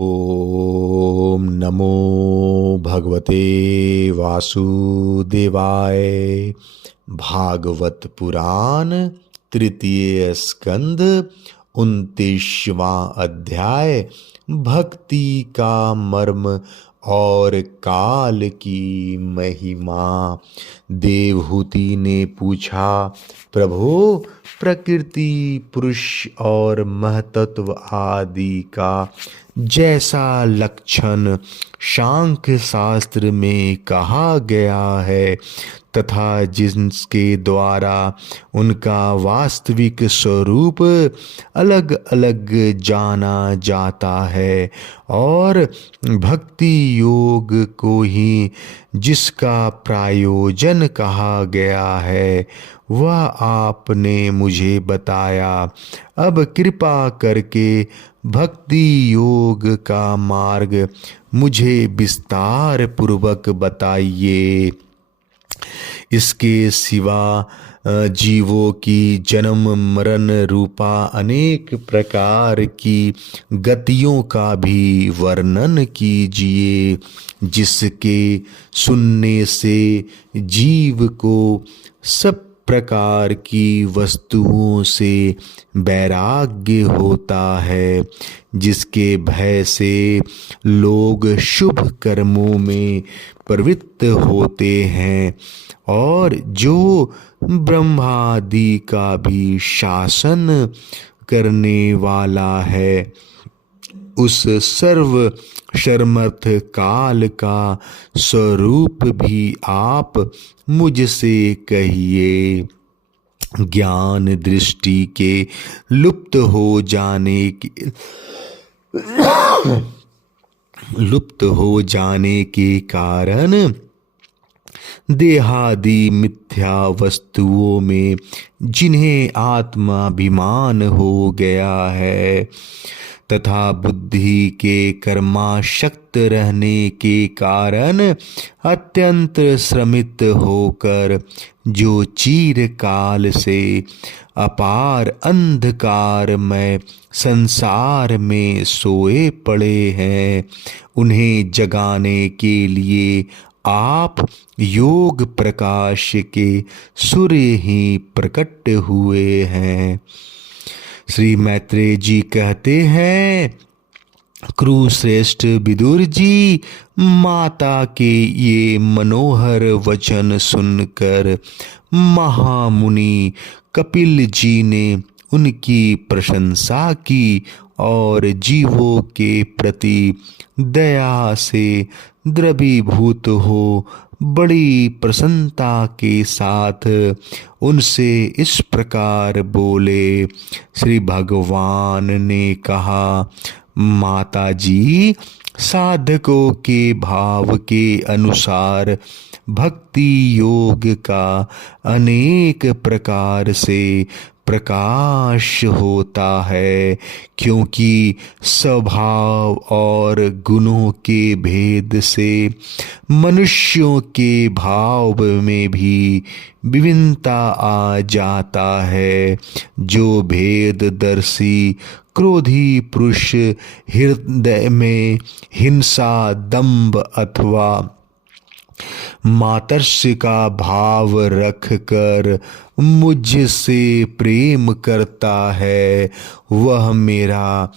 ओम नमो भगवते वासुदेवाय। भागवत पुराण तृतीय स्कंद 29वां अध्याय। भक्ति का मर्म और काल की महिमा। देवहूति ने पूछा, प्रभो, प्रकृति, पुरुष और महतत्व आदि का जैसा लक्षण सांख्य शास्त्र में कहा गया है तथा जिसके द्वारा उनका वास्तविक स्वरूप अलग अलग जाना जाता है, और भक्ति योग को ही जिसका प्रयोजन कहा गया है, वह आपने मुझे बताया। अब कृपा करके भक्ति योग का मार्ग मुझे विस्तार पूर्वक बताइए। इसके सिवा जीवों की जन्म मरण रूपा अनेक प्रकार की गतियों का भी वर्णन कीजिए, जिसके सुनने से जीव को सब प्रकार की वस्तुओं से वैराग्य होता है, जिसके भय से लोग शुभ कर्मों में प्रवृत्त होते हैं, और जो ब्रह्मादि का भी शासन करने वाला है, उस सर्व शर्मर्थ काल का स्वरूप भी आप मुझसे कहिए। ज्ञान दृष्टि के लुप्त हो जाने के कारण देहादि मिथ्या वस्तुओं में जिन्हें आत्माभिमान हो गया है, तथा बुद्धि के कर्माशक्त रहने के कारण अत्यंत श्रमित होकर जो चिरकाल से अपार अंधकार में संसार में सोए पड़े हैं, उन्हें जगाने के लिए आप योग प्रकाश के सूर्य ही प्रकट हुए हैं। श्री मैत्रेय जी कहते हैं, कुरुश्रेष्ठ विदुर जी, माता के ये मनोहर वचन सुनकर महामुनि कपिल जी ने उनकी प्रशंसा की और जीवों के प्रति दया से द्रवीभूत हो बड़ी प्रसन्नता के साथ उनसे इस प्रकार बोले। श्री भगवान ने कहा, माता जी, साधकों के भाव के अनुसार भक्ति योग का अनेक प्रकार से प्रकाश होता है, क्योंकि स्वभाव और गुणों के भेद से मनुष्यों के भाव में भी विभिन्नता आ जाता है। जो भेददर्शी क्रोधी पुरुष हृदय में हिंसा, दंभ अथवा मातर्स्य का भाव रख कर मुझसे प्रेम करता है, वह मेरा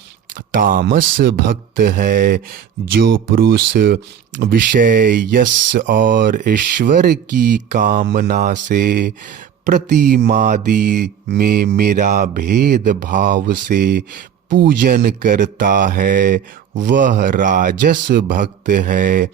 तामस भक्त है। जो पुरुष विषय, यश और ईश्वर की कामना से प्रतिमादि में मेरा भेद भाव से पूजन करता है, वह राजस भक्त है।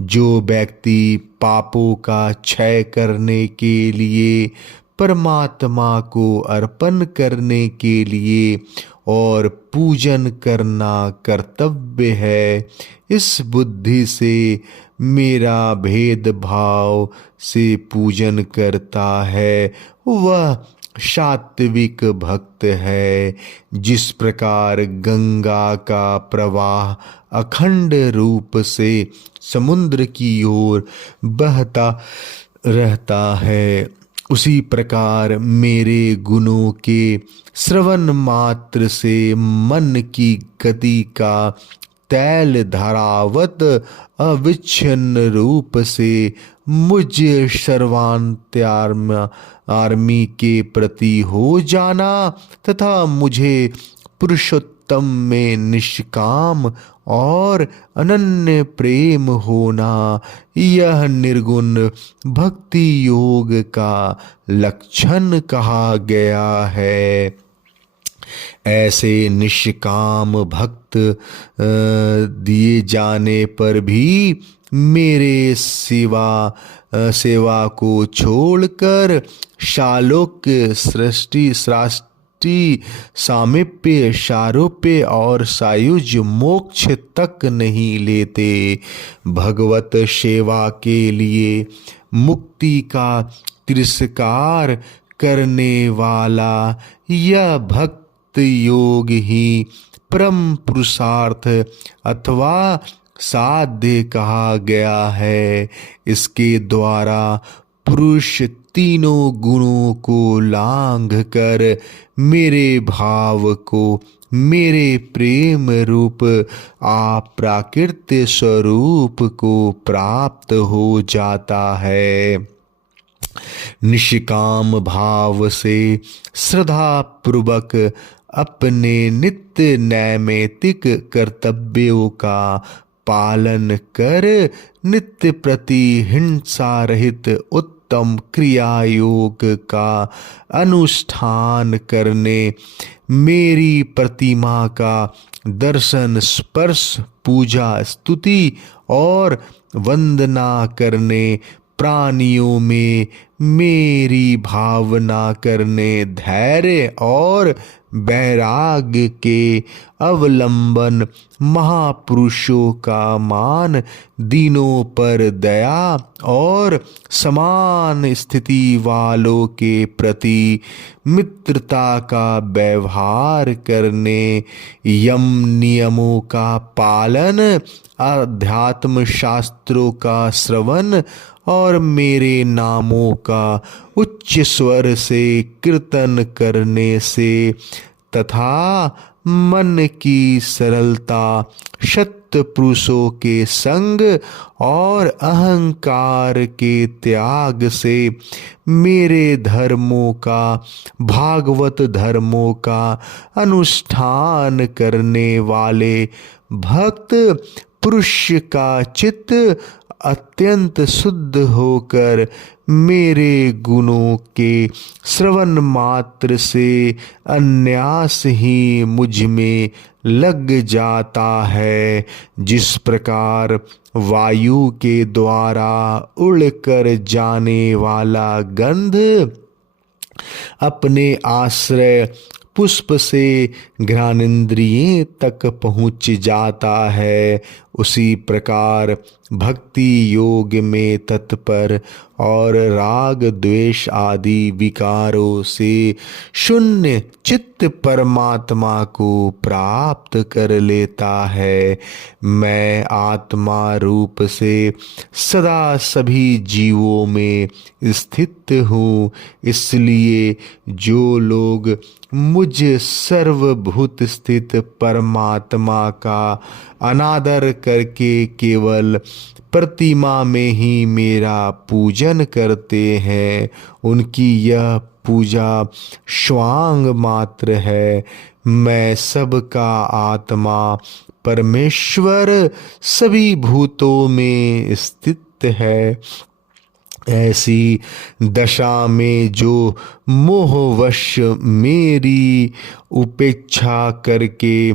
जो व्यक्ति पापों का क्षय करने के लिए परमात्मा को अर्पण करने के लिए और पूजन करना कर्तव्य है, इस बुद्धि से मेरा भेदभाव से पूजन करता है, वह सात्विक भक्त है। जिस प्रकार गंगा का प्रवाह अखंड रूप से समुद्र की ओर बहता रहता है, उसी प्रकार मेरे गुणों के श्रवण मात्र से मन की गति का तैल धरावत अविच्छिन्न रूप से मुझ सर्वांतर्यामी के प्रति हो जाना तथा मुझे पुरुषोत्तम में निष्काम और अनन्य प्रेम होना, यह निर्गुण भक्ति योग का लक्षण कहा गया है। ऐसे निष्काम भक्त दिए जाने पर भी मेरे सेवा को छोड़कर शालोक्य सृष्टि सामीप्य सारूप्य और सायुज मोक्ष तक नहीं लेते। भगवत सेवा के लिए मुक्ति का तिरस्कार करने वाला यह भक्त योग ही परम पुरुषार्थ अथवा साध्य कहा गया है। इसके द्वारा पुरुष तीनों गुणों को लांघ कर मेरे भाव को, मेरे प्रेम रूप अप्राकृत स्वरूप को प्राप्त हो जाता है। निष्काम भाव से श्रद्धा पूर्वक अपने नित्य नैमित्तिक कर्तव्यों का पालन कर नित्य प्रति हिंसा रहित उत्तम क्रिया योग का अनुष्ठान करने, मेरी प्रतिमा का दर्शन स्पर्श पूजा स्तुति और वंदना करने, प्राणियों में मेरी भावना करने, धैर्य और वैराग्य के अवलंबन, महापुरुषों का मान, दीनों पर दया और समान स्थिति वालों के प्रति मित्रता का व्यवहार करने, यम नियमों का पालन, अध्यात्म शास्त्रों का श्रवण और मेरे नामों का उच्च स्वर से कीर्तन करने से तथा मन की सरलता, सत्य पुरुषों के संग और अहंकार के त्याग से मेरे धर्मों का, भागवत धर्मों का अनुष्ठान करने वाले भक्त पुरुष का चित्त अत्यंत शुद्ध होकर मेरे गुणों के श्रवण मात्र से अन्यास ही मुझ में लग जाता है। जिस प्रकार वायु के द्वारा उड़कर जाने वाला गंध अपने आश्रय पुष्प से घ्राणेन्द्रिय तक पहुँच जाता है, उसी प्रकार भक्ति योग में तत्पर और राग द्वेष आदि विकारों से शून्य चित्त परमात्मा को प्राप्त कर लेता है। मैं आत्मा रूप से सदा सभी जीवों में स्थित हूँ, इसलिए जो लोग मुझ सर्वभूत स्थित परमात्मा का अनादर करके केवल प्रतिमा में ही मेरा पूजन करते हैं, उनकी यह पूजा स्वांग मात्र है। मैं सबका आत्मा परमेश्वर सभी भूतों में स्थित है। ऐसी दशा में जो मोहवश मेरी उपेक्षा करके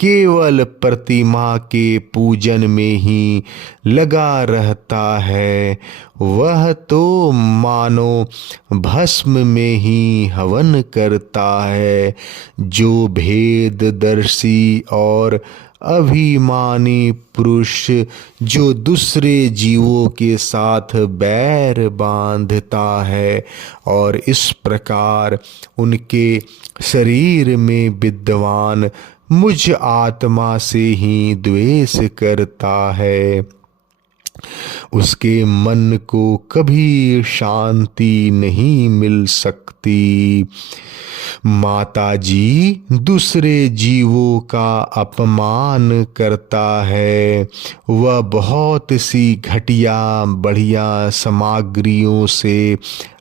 केवल प्रतिमा के पूजन में ही लगा रहता है, वह तो मानो भस्म में ही हवन करता है। जो भेददर्शी और अभिमानी पुरुष जो दूसरे जीवों के साथ बैर बांधता है और इस प्रकार उनके शरीर में विद्वान मुझ आत्मा से ही द्वेष करता है, उसके मन को कभी शांति नहीं मिल सकती। माता जी दूसरे जीवों का अपमान करता है। वह बहुत सी घटिया बढ़िया सामग्रियों से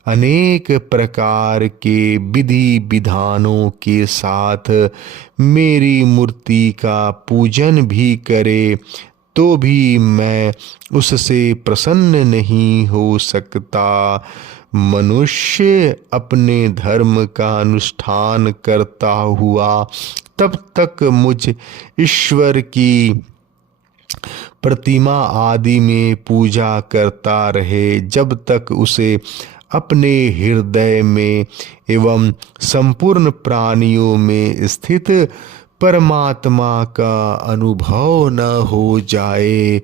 अनेक प्रकार के विधि विधानों के साथ मेरी मूर्ति का पूजन भी करे तो भी मैं उससे प्रसन्न नहीं हो सकता। मनुष्य अपने धर्म का अनुष्ठान करता हुआ तब तक मुझ ईश्वर की प्रतिमा आदि में पूजा करता रहे जब तक उसे अपने हृदय में एवं संपूर्ण प्राणियों में स्थित परमात्मा का अनुभव न हो जाए।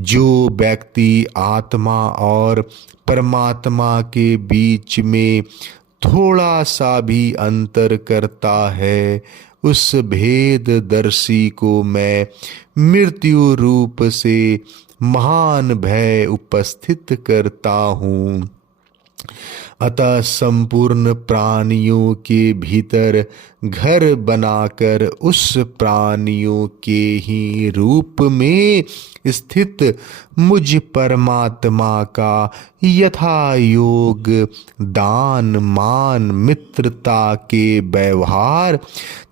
जो व्यक्ति आत्मा और परमात्मा के बीच में थोड़ा सा भी अंतर करता है उस भेददर्शी को मैं मृत्यु रूप से महान भय उपस्थित करता हूँ। अतः संपूर्ण प्राणियों के भीतर घर बनाकर उस प्राणियों के ही रूप में स्थित मुझ परमात्मा का यथा योग दान मान मित्रता के व्यवहार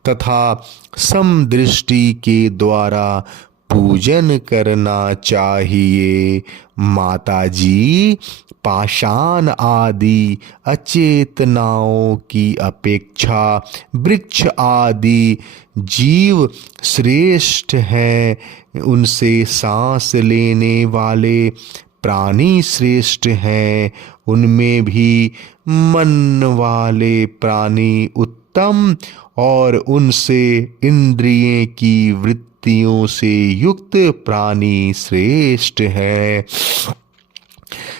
तथा समदृष्टि के द्वारा पूजन करना चाहिए। माता जी पाषाण आदि अचेतनाओं की अपेक्षा वृक्ष आदि जीव श्रेष्ठ हैं। उनसे सांस लेने वाले प्राणी श्रेष्ठ हैं। उनमें भी मन वाले प्राणी उत्तम और उनसे इंद्रियों की वृत्तियों से युक्त प्राणी श्रेष्ठ है।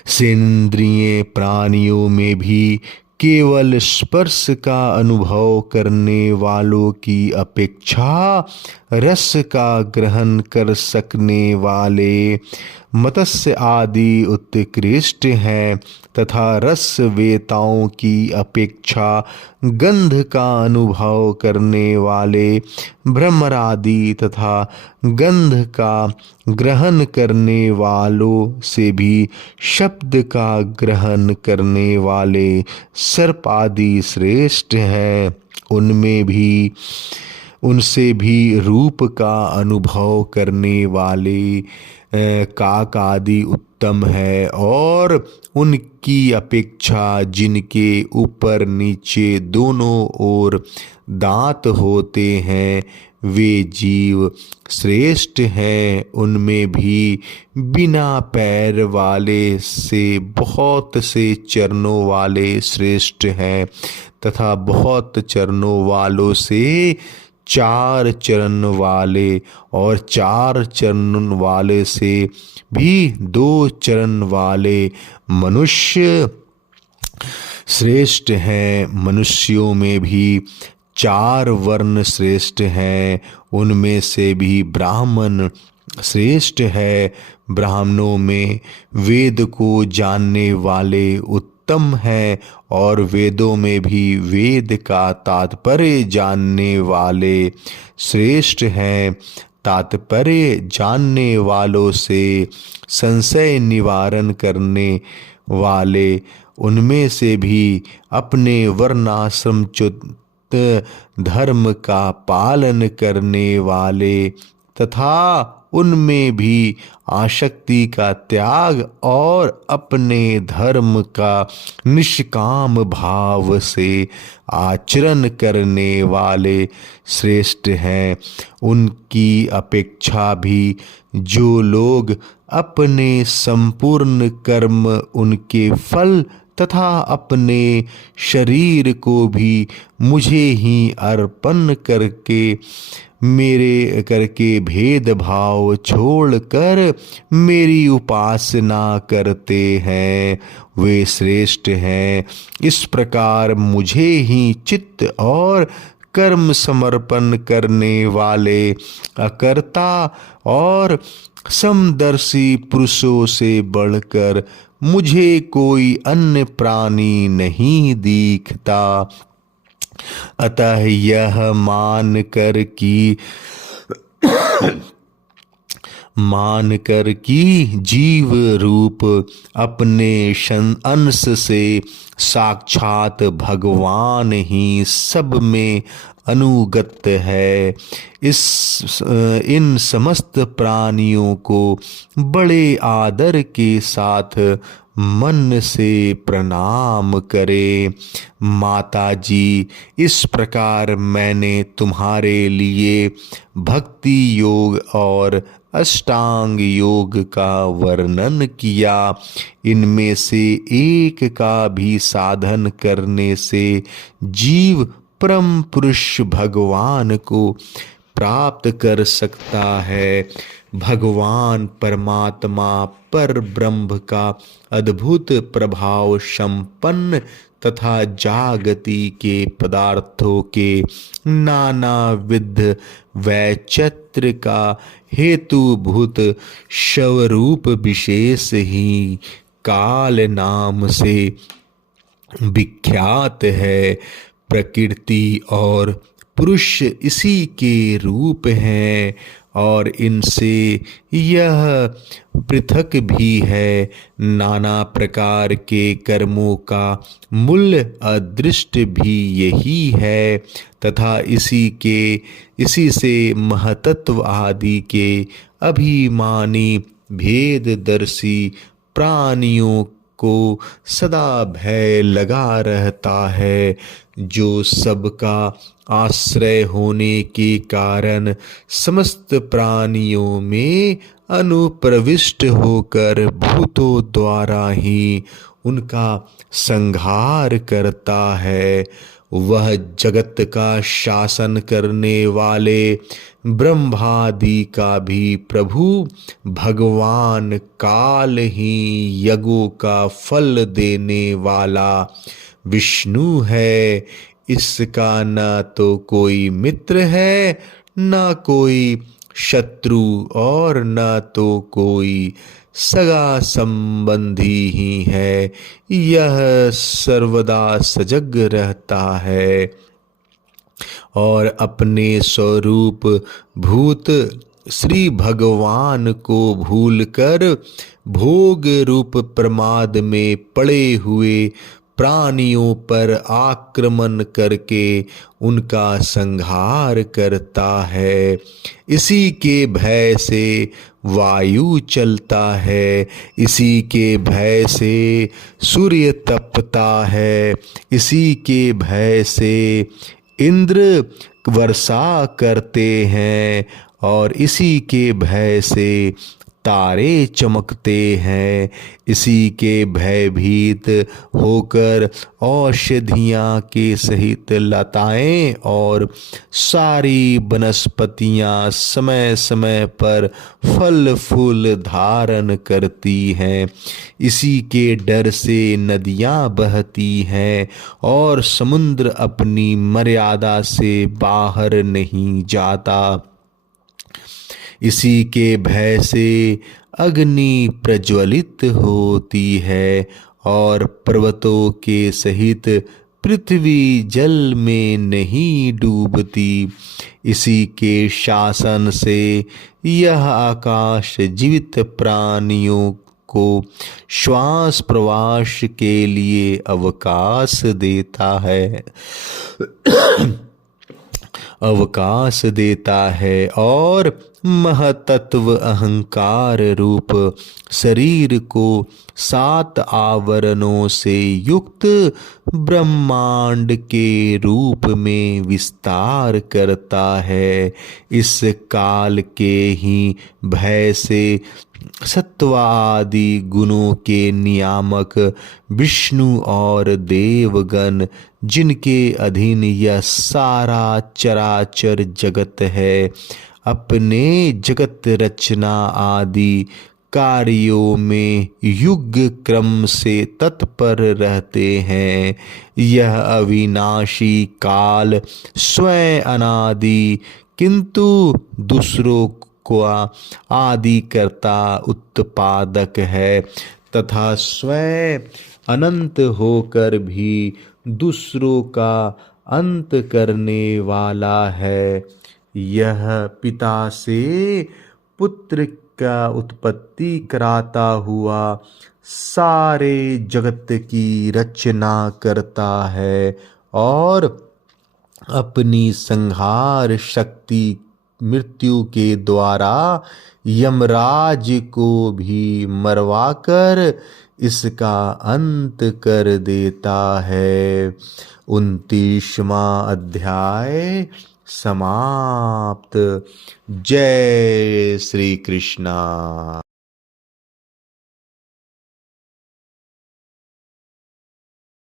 सेंद्रिय प्राणियों में भी केवल स्पर्श का अनुभव करने वालों की अपेक्षा रस का ग्रहण कर सकने वाले मत्स्य आदि उत्कृष्ट हैं तथा रस वेताओं की अपेक्षा गंध का अनुभव करने वाले भ्रमर आदि तथा गंध का ग्रहण करने वालों से भी शब्द का ग्रहण करने वाले सर्प आदि श्रेष्ठ हैं। उनमें भी उनसे भी रूप का अनुभव करने वाले काक आदि उत्तम है और उनकी अपेक्षा जिनके ऊपर नीचे दोनों ओर दांत होते हैं वे जीव श्रेष्ठ हैं। उनमें भी बिना पैर वाले से बहुत से चरणों वाले श्रेष्ठ हैं तथा बहुत चरणों वालों से 4 चरण वाले और 4 चरण वाले से भी 2 चरण वाले मनुष्य श्रेष्ठ हैं। मनुष्यों में भी 4 वर्ण श्रेष्ठ हैं। उनमें से भी ब्राह्मण श्रेष्ठ है। ब्राह्मणों में वेद को जानने वाले उत्तम हैं और वेदों में भी वेद का तात्पर्य जानने वाले श्रेष्ठ हैं। तात्पर्य जानने वालों से संशय निवारण करने वाले उनमें से भी अपने वर्णाश्रमच्युत धर्म का पालन करने वाले तथा उनमें भी आसक्ति का त्याग और अपने धर्म का निष्काम भाव से आचरण करने वाले श्रेष्ठ हैं। उनकी अपेक्षा भी जो लोग अपने संपूर्ण कर्म उनके फल तथा अपने शरीर को भी मुझे ही अर्पण करके भेदभाव छोड़कर मेरी उपासना करते हैं वे श्रेष्ठ हैं। इस प्रकार मुझे ही चित्त और कर्म समर्पण करने वाले अकर्ता और समदर्शी पुरुषों से बढ़कर मुझे कोई अन्य प्राणी नहीं दिखता। अतः यह मान कर कि जीव रूप अपने अंश से साक्षात भगवान ही सब में अनुगत है, इन समस्त प्राणियों को बड़े आदर के साथ मन से प्रणाम करे। माता जी, इस प्रकार मैंने तुम्हारे लिए भक्ति योग और अष्टांग योग का वर्णन किया। इनमें से एक का भी साधन करने से जीव परम पुरुष भगवान को प्राप्त कर सकता है। भगवान परमात्मा पर ब्रह्म का अद्भुत प्रभाव संपन्न तथा जागति के पदार्थों के नाना विध वैचित्र्य का हेतुभूत स्वरूप विशेष ही काल नाम से विख्यात है। प्रकृति और पुरुष इसी के रूप हैं और इनसे यह पृथक भी है। नाना प्रकार के कर्मों का मूल अदृष्ट भी यही है तथा इसी से महतत्व आदि के अभिमानी भेददर्शी प्राणियों को सदा भय लगा रहता है, जो सबका आश्रय होने के कारण समस्त प्राणियों में अनुप्रविष्ट होकर भूतों द्वारा ही उनका संहार करता है। वह जगत का शासन करने वाले ब्रह्मादि का भी प्रभु भगवान काल ही यज्ञों का फल देने वाला विष्णु है। इसका न तो कोई मित्र है, न कोई शत्रु और न तो कोई सगा संबंधी ही है। यह सर्वदा सजग रहता है और अपने स्वरूप भूत श्री भगवान को भूलकर भोग रूप प्रमाद में पड़े हुए प्राणियों पर आक्रमण करके उनका संहार करता है। इसी के भय से वायु चलता है, इसी के भय से सूर्य तपता है, इसी के भय से इंद्र वर्षा करते हैं और इसी के भय से तारे चमकते हैं। इसी के भयभीत होकर औषधियाँ के सहित लताएं और सारी वनस्पतियाँ समय समय पर फल फूल धारण करती हैं। इसी के डर से नदियाँ बहती हैं और समुद्र अपनी मर्यादा से बाहर नहीं जाता। इसी के भय से अग्नि प्रज्वलित होती है और पर्वतों के सहित पृथ्वी जल में नहीं डूबती। इसी के शासन से यह आकाश जीवित प्राणियों को श्वास प्रवास के लिए अवकाश देता है और महतत्व अहंकार रूप शरीर को 7 आवरणों से युक्त ब्रह्मांड के रूप में विस्तार करता है। इस काल के ही भय से सत्वादि गुणों के नियामक विष्णु और देवगण, जिनके अधीन यह सारा चराचर जगत है, अपने जगत रचना आदि कार्यों में युग क्रम से तत्पर रहते हैं। यह अविनाशी काल स्वयं अनादि किंतु दूसरों को आदि करता उत्पादक है तथा स्वयं अनंत होकर भी दूसरों का अंत करने वाला है। यह पिता से पुत्र का उत्पत्ति कराता हुआ सारे जगत की रचना करता है और अपनी संहार शक्ति मृत्यु के द्वारा यमराज को भी मरवाकर इसका अंत कर देता है। 29वां अध्याय समाप्त। जय श्री कृष्णा।